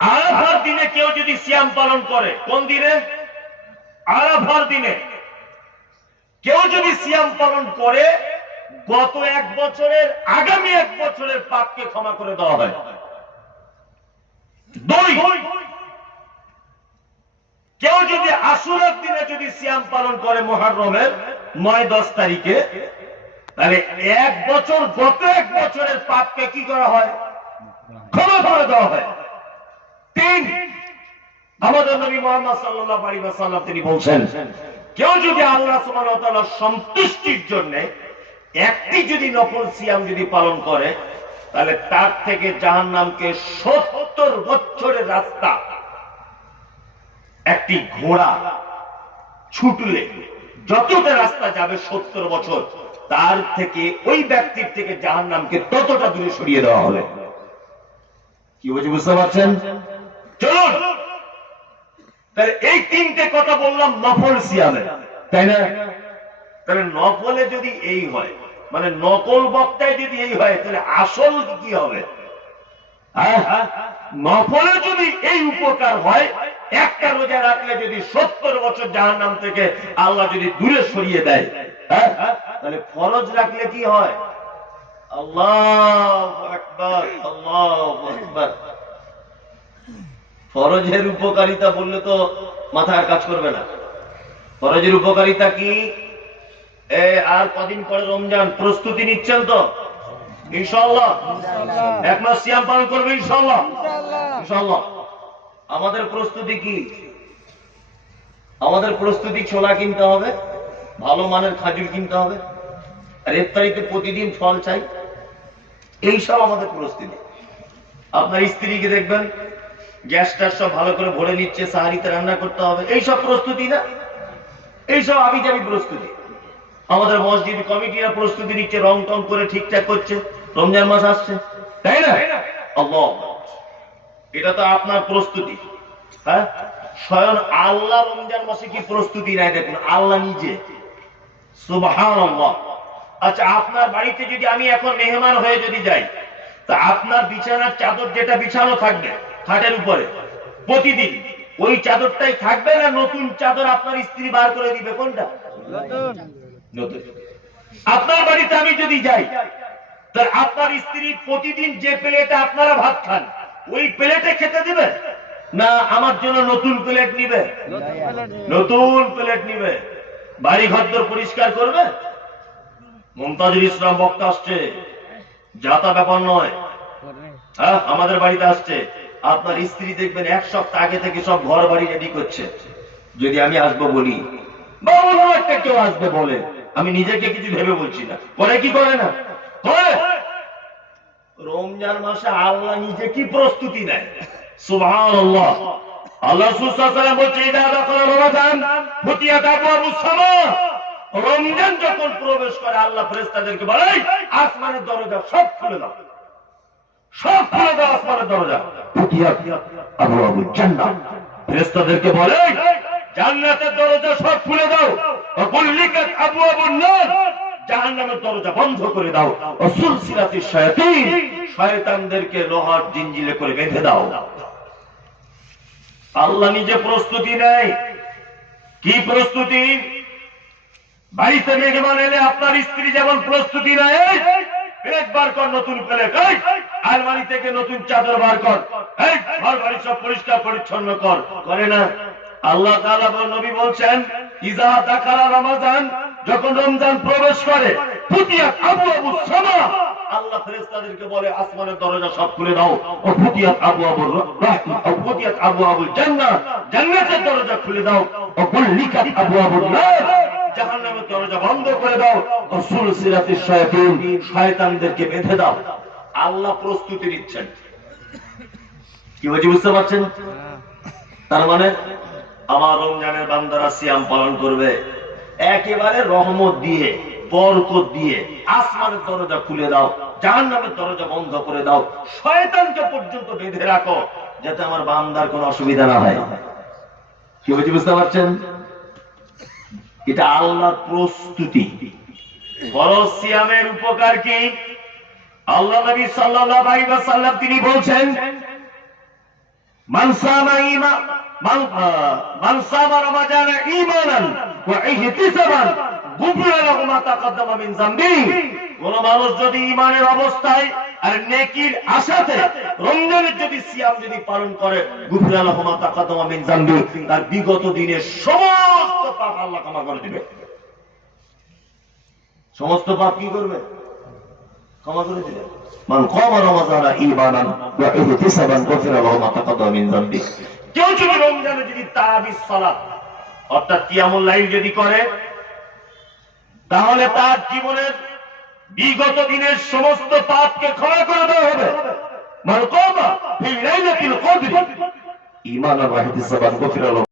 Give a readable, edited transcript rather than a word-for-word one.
আরাফার দিনে কেউ যদি সিয়াম পালন করে, কোন দিনে? আরাফার দিনে কেউ যদি সিয়াম পালন করে, গত এক বছরের আগামী এক বছরের পাপকে ক্ষমা করে দেওয়া হয়। দুই, কেউ যদি আশুরার দিনে যদি সিয়াম পালন করে মুহররমের 9-10 তারিখে, তাহলে এক বছর গত এক বছরের পাপকে কি করা হয়? ক্ষমা করে দেওয়া হয়। তিন, আমাদের নবী মুহাম্মদ সাল্লাল্লাহু আলাইহি ওয়াসাল্লাম তিনি বলছেন, কেউ যদি আল্লাহ সুবহানাহু ওয়া তাআলার সন্তুষ্টির জন্য একটি যদি নফল সিয়াম যদি পালন করে, তাহলে তার থেকে জাহান্নামকে 70 বছরের রাস্তা একটি ঘোড়া ছুটলে যতটা রাস্তা যাবে 70 বছর, তার থেকে ওই ব্যক্তির থেকে জাহান্নামকে ততটা দূরে সরিয়ে দেওয়া হবে। কি বুঝতে পারছেন? চলুন, তাহলে এই তিনটে কথা বললাম নফল সিয়ামে, তাই না? তাহলে নফলে যদি এই হয়, মানে নকল বক্তায় যদি এই হয়, তাহলে আসল কি হবে? নফলে যদি এই উপকার হয়, একটা রোজা রাখলে যদি 70 বছর জাহান্নাম থেকে আল্লাহ যদি দূরে সরিয়ে দেয়, তাহলে ফরজ রাখলে কি হয়? আল্লাহু আকবার, আল্লাহু আকবার। ফরজের উপকারিতা বললে তো মাথায় কাজ করবে না। ফরজের উপকারিতা কি? আর কদিন পরে রমজান, প্রস্তুতি নিচ্ছেন তো? ইনশাআল্লাহ এক মাস সিয়াম পালন করবে ইনশাআল্লাহ। ইনশাআল্লাহ আমাদের প্রস্তুতি কি? আমাদের প্রস্তুতি ছোলা কিনতে হবে, ভালো মানের খাজুর কিনতে হবে, আর ইফতারিতে প্রতিদিন ফল চাই, এইসব আমাদের প্রস্তুতি। আপনার স্ত্রীকে দেখবেন গ্যাসটা সব ভালো করে ভরে নিচ্ছে, সাহারিতে রান্না করতে হবে, এইসব প্রস্তুতি না, এইসব আবিজাবি প্রস্তুতি। আমাদের মসজিদ কমিটিরা প্রস্তুতি নিচ্ছে, রং টং করে ঠিকঠাক করছে, রমজান মাস আসছে, তাই না? আল্লাহ, এটা তো আপনার প্রস্তুতি। হ্যাঁ, স্বয়ং আল্লাহ রমজান মাসে কি প্রস্তুতি নেয় দেখুন, আল্লাহ নিজে। সুবহানাল্লাহ। আচ্ছা, আপনার বাড়িতে যদি আমি এখন মেহমান হয়ে যদি যাই, তা আপনার বিছানার চাদর যেটা বিছানো থাকবে খাটের উপরে প্রতিদিন, ওই চাদরটাই থাকবে না নতুন চাদর আপনার স্ত্রী বার করে দিবে? কোনটা? নতুন। আপনার বাড়িতে আমি যদি যাই, তার আপনার স্ত্রী প্রতিদিন যে প্লেটে আপনারা ভাত খান, ওই প্লেটে খেতে দিবে না আমার জন্য নতুন প্লেট নিবে? নতুন প্লেট নিবে। বাড়ি ঘর পরিষ্কার করবে। মুমতাজুল ইসলাম বক্তা আসছে, যাতা ব্যাপার নয়। হ্যাঁ, আমাদের বাড়িতে আসছে, আপনার স্ত্রী দেখবেন এক সপ্তাহ আগে থেকে সব ঘর বাড়ি রেডি করছে। যদি আমি আসবো বলি, বা অন্য একটা কেউ আসবে বলে, আমি নিজেকে কিছু ভেবে বলছি না, করে কি করে না? করে। রমজান মাসে আল্লাহ নিজে কি প্রস্তুতি নেয়! সুবহানাল্লাহ। আল্লাহ রাসূল সাল্লাল্লাহু আলাইহি ওয়াসাল্লাম বলছে, ইদা দাখালা রমাদান ফুতিহাত আবওয়াবুস সামা। রমজান যখন প্রবেশ করে, আল্লাহ ফেরেশতাদেরকে বলে, আসমানের দরজা সব খুলে দাও, সব খুলে দাও আসমানের দরজা। ফুতিহাত আবওয়াবুল জান্নাহ। ফেরেশতাদেরকে বলে, জান্নাতের দরজা সব খুলে দাও। ওয়া কুল্লিকাত আবওয়াবুন নার, জাহান্নামের দরজা বন্ধ করে দাও। ওয়া সুলসিলাতিশ শায়াতিন, শয়তানদেরকে লোহার জিঞ্জিরে করে বেঁধে দাও। আল্লাহ নিজে প্রস্তুতি নেয়। কি প্রস্তুতি? বাড়িতে মেহমান এলে আপনার স্ত্রী যেমন প্রস্তুতি নেয়, প্লেট বার কর, নতুন প্লেট, আলমারি থেকে নতুন চাদর বার কর, ঘর বাড়ি সব পরিষ্কার পরিচ্ছন্ন কর, করে না? আল্লাহ তাআলা নবী বলছেন, ইজা দাখালা রমাদান, যখন রমজান প্রবেশ করে, ফুতিহাত আবওয়াবুস সামা, আল্লাহ ফেরেশতাদেরকে বলে, আসমানের দরজা সব খুলে দাও। ও ফুতিহাত আবওয়াবুর রাহমা, ও ফুতিহাত আবওয়াবুল জান্নাহ, জান্নাতের দরজা খুলে দাও। ও কুল্লিকাত আবওয়াবুন নার, জাহান্নামের দরজা বন্ধ করে দাও। ও সুলসিলাতিশ শায়াতিন, শয়তানদেরকে বেঁধে দাও। আল্লাহ প্রস্তুতি নিচ্ছেন। কি বুঝতে পারছেন? তার মানে আমার রমজানের বান্দারা সিয়াম পালন করবে, একেবারে রহমত দিয়ে, বরকত দিয়ে, আসমানের দরজা খুলে দাও, জাহান্নামের দরজা বন্ধ করে দাও, শয়তানকে পর্যন্ত বেঁধে রাখো, যাতে আমার বান্দার কোনো অসুবিধা না হয়। কি বুঝতে পারছেন? এটা আল্লাহর প্রস্তুতি। ফরজ সিয়ামের উপকার কি? আল্লাহ নবী সাল্লাল্লাহু আলাইহি ওয়াসাল্লাম তিনি বলছেন, মান সামা রমাজানা ঈমানান ওয়া ইহতিসাবান গুফিরা লাহু মা তাকাদ্দামা মিন যামবি। কোন মানুষ যদি ঈমানের অবস্থায় আর নেকির আশাতে রমজানের যদি সিয়াম যদি পালন করে, গুফিরা লাহু মা তাকাদ্দামা মিন যামবি, তার বিগত দিনের সমস্ত পাপ আল্লাহ ক্ষমা করে দিবে। সমস্ত পাপ কি করবে? ক্ষমা করে দিবে। মান কামা রমাজানা ঈমানান ওয়া ইহতিসাবান গুফিরা লাহু মা তাকাদ্দামা মিন যামবি। কেউ যদি রমজানে যদি তারাবির সালাত অর্থাৎ কিয়ামুল লাইল যদি করে, তাহলে তার জীবনের বিগত দিনের সমস্ত পাপকে ক্ষমা করে দেওয়া হবে। মান কামা ফি লাইলাতিল কদর ঈমানান ওয়া ইহতিসাবান গুফিরা লাহু